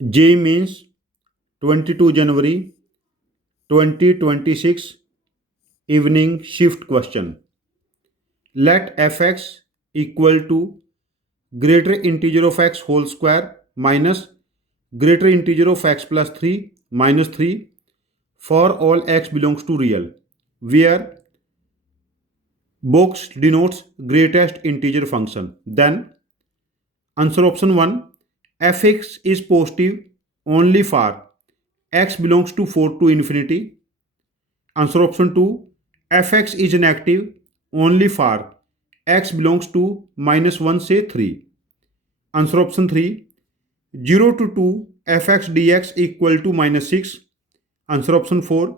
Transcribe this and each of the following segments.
J means 22 January 2026 evening shift question. Let fx equal to greater integer of x whole square minus greater integer of x plus 3 minus 3 for all x belongs to real, where box denotes greatest integer function. Then answer option 1, fx is positive only for x belongs to 4 to infinity. Answer option 2, fx is negative only for x belongs to minus 1 से 3. Answer option 3, 0 to 2 fx dx equal to minus 6. Answer option 4,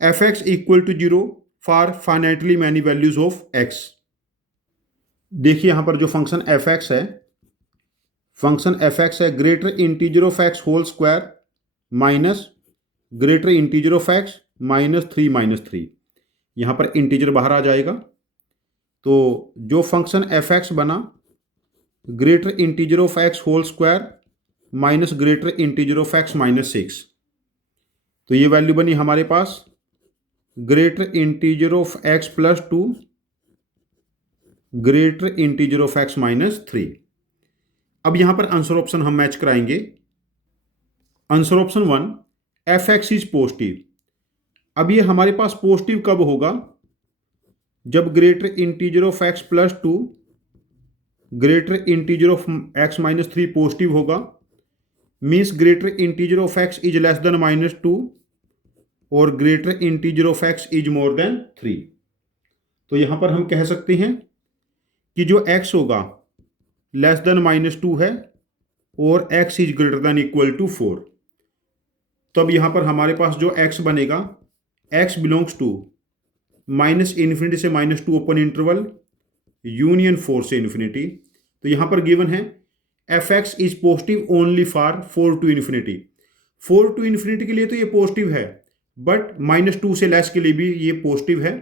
fx equal to 0 for finitely many values of x. देखिए यहां पर जो function fx है, function fx है greater integer of x whole square minus greater integer of x minus 3 minus 3. यहां पर integer बाहर आ जाएगा, तो जो फंक्शन fx बना greater integer of x whole square minus greater integer of x minus 6, तो ये वैल्यू बनी हमारे पास greater integer of x plus 2 greater integer of x minus 3. अब यहां पर आंसर ऑप्शन हम मैच कराएंगे. Answer option 1, fx is positive. अब ये हमारे पास पॉजिटिव कब होगा? जब greater integer of x plus 2 greater integer of x minus 3 positive होगा. Means greater integer of x is less than minus 2 और greater integer of x is more than 3. तो यहां पर हम कह सकते हैं कि जो x होगा लेस देन माइनस 2 है और x is greater than equal to 4. तब यहां पर हमारे पास जो x बनेगा, x belongs to minus infinity से माइनस 2 ओपन इंटरवल यूनियन 4 से इन्फिनिटी. तो यहां पर गिवन है fx is positive only for 4 to infinity. 4 to infinity के लिए तो ये पॉजिटिव है, बट माइनस 2 से लेस के लिए भी ये पॉजिटिव है.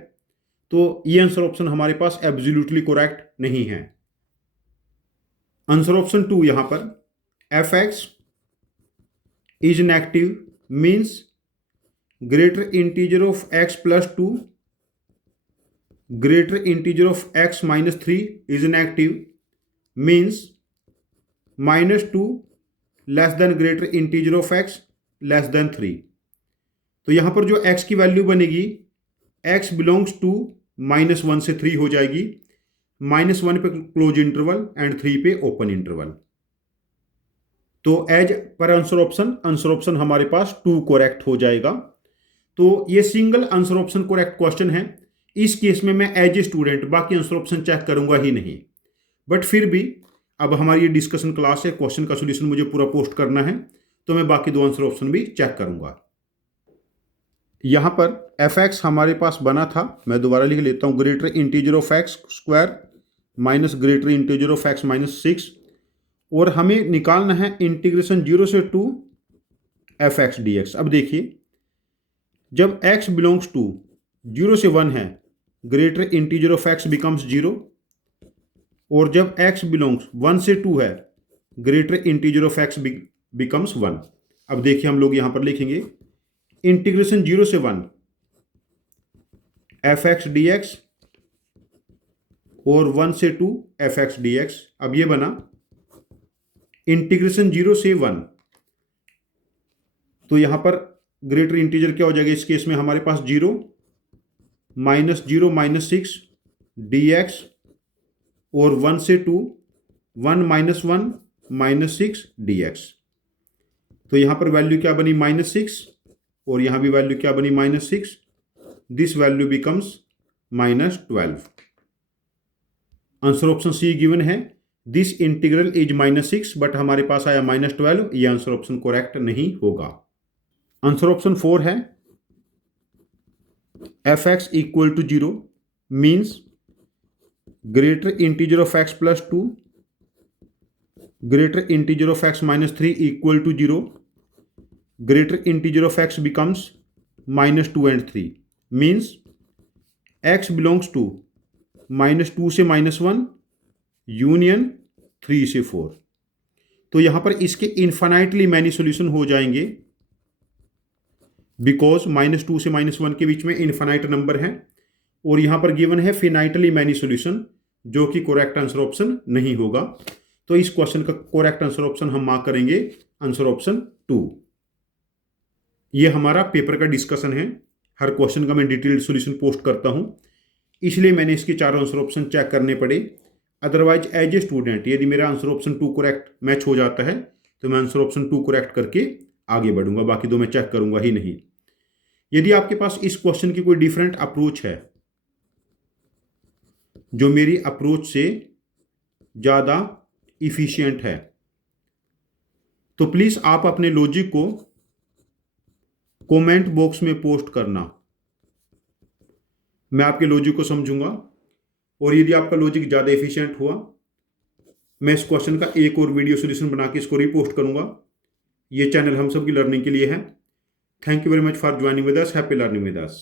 तो ये आंसर ऑप्शन हमारे पास एब्सोल्युटली करेक्ट नहीं है. आंसर ऑप्शन 2 यहां पर fx is negative means greater integer of x plus 2 greater integer of x minus 3 is negative means minus 2 less than greater integer of x less than 3. तो यहां पर जो x की value बनेगी, x बिलोंग्स टू माइनस 1 से 3 हो जाएगी. Minus 1 पे क्लोज इंटरवल एंड 3 पे ओपन इंटरवल. तो एज पर आंसर ऑप्शन हमारे पास 2 करेक्ट हो जाएगा. तो ये single answer option correct question है. इस केस में मैं एज ए स्टूडेंट बाकी आंसर ऑप्शन चेक करूंगा ही नहीं. बट फिर भी अब हमारी ये डिस्कशन क्लास है, क्वेश्चन का सोल्यूशन मुझे पूरा पोस्ट करना है, तो मैं बाकी 2 आंसर ऑप्शन भी चेक करूंगा. यहां पर fx हमारे पास बना था, मैं दोबारा लिख लेता हूं, greater integer of x square minus greater integer of x minus 6, और हमें निकालना है इंटीग्रेशन 0 से 2 fx dx. अब देखिए, जब x बिलोंग्स टू 0 से 1 है, greater integer of x becomes 0, और जब x बिलोंग्स 1 से 2 है, greater integer of x becomes 1. अब देखिए हम लोग यहां पर लिखेंगे इंटीग्रेशन 0 से 1 fx dx और 1 से 2 fx dx. अब ये बना इंटीग्रेशन 0 से 1, तो यहां पर ग्रेटर इंटीजर क्या हो जाएगा इस केस में हमारे पास 0 माइनस 6 dx और 1 से 2 1 माइनस 6 dx. तो यहां पर वैल्यू क्या बनी माइनस 6 और यहां भी वैल्यू क्या बनी minus 6. This value becomes minus 12. Answer option C given है this integral is minus 6, but हमारे पास आया माइनस 12. ये आंसर ऑप्शन करेक्ट नहीं होगा. आंसर ऑप्शन 4 है fx equal to 0 means greater integer of x plus 2 greater integer of x minus 3 equal to 0. Greater integer of x becomes minus 2 and 3 means x belongs to minus 2 से minus 1 union 3 से 4. तो यहां पर इसके infinitely many solution हो जाएंगे, because -2 से -1 के बीच में इन्फानाइट नंबर है, और यहां पर गिवन है फिनाइटली मैनी सोल्यूशन, जो कि करेक्ट आंसर ऑप्शन नहीं होगा। तो इस क्वेश्चन का करेक्ट आंसर ऑप्शन हम मार्क करेंगे आंसर ऑप्शन 2। ये हमारा पेपर का डिस्कशन है, हर क्वेश्चन का मैं डिटेल्ड सॉल्यूशन पोस्ट करता हूं, इसलिए मैंने इसके 4 आंसर ऑप्शन चेक करने पड़े। अदरवाइज एज ए स्टूडेंट यदि मेरा आंसर ऑप्शन 2 करेक्ट मैच हो जाता है तो मैं आंसर ऑप्शन 2 करेक्ट करके आगे बढ़ूंगा, बाकी 2 मैं चेक करूंगा ही नहीं। यदि आपके पास इस क्वेश्चन की कोई डिफरेंट अप्रोच है जो मेरी अप्रोच से ज़्यादा इफिशिएंट है, तो प्लीज़ आप अपने लॉजिक को कमेंट बॉक्स में पोस्ट करना, मैं आपके लॉजिक को समझूंगा। और यदि आपका लॉजिक ज़्यादा एफिशिएंट हुआ, मैं इस क्वेश्चन का एक और वीडियो सॉल्यूशन बना के इसको रिपोस्ट करूंगा। ये चैनल हम सब की लर्निंग के लिए है। Thank you very much for joining with us. Happy learning with us.